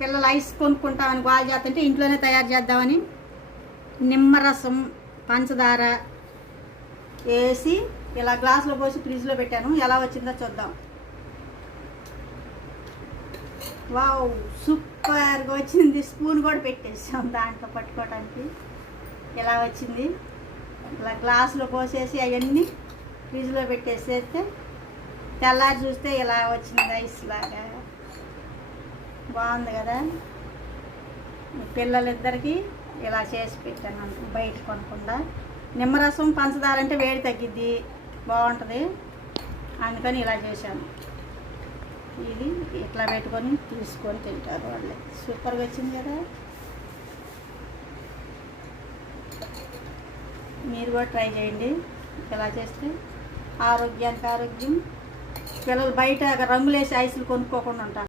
పిల్లలు ఐస్ కొనుక్కుంటామని గోల చేస్తుంటే ఇంట్లోనే తయారు చేద్దామని నిమ్మరసం పంచదార వేసి ఇలా గ్లాసులో పోసి ఫ్రిడ్జ్లో పెట్టాను. ఎలా వచ్చిందో చూద్దాం. వావ్, సూపర్గా వచ్చింది. స్పూన్ కూడా పెట్టేసాం దాంట్లో పట్టుకోవడానికి. ఎలా వచ్చింది, ఇలా గ్లాసులో పోసేసి అవన్నీ ఫ్రిడ్జ్లో పెట్టేసేస్తే తెల్లారి చూస్తే ఇలా వచ్చింది ఐస్ లాగా. బాగుంది కదా. పిల్లలిద్దరికీ ఇలా చేసి పెట్టాను బయట కొనకుండా. నిమ్మరసం పంచదార అంటే వేడి తగ్గిద్ది, బాగుంటుంది, అందుకని ఇలా చేశాను. ఇది ఇట్లా పెట్టుకొని తీసుకొని తింటారు వాళ్ళే. సూపర్గా వచ్చింది కదా. మీరు కూడా ట్రై చేయండి. ఇలా చేస్తే ఆరోగ్యానికి ఆరోగ్యం. పిల్లలు బయట రంగులేసి ఐసులు కొనుక్కోకుండా ఉంటారు.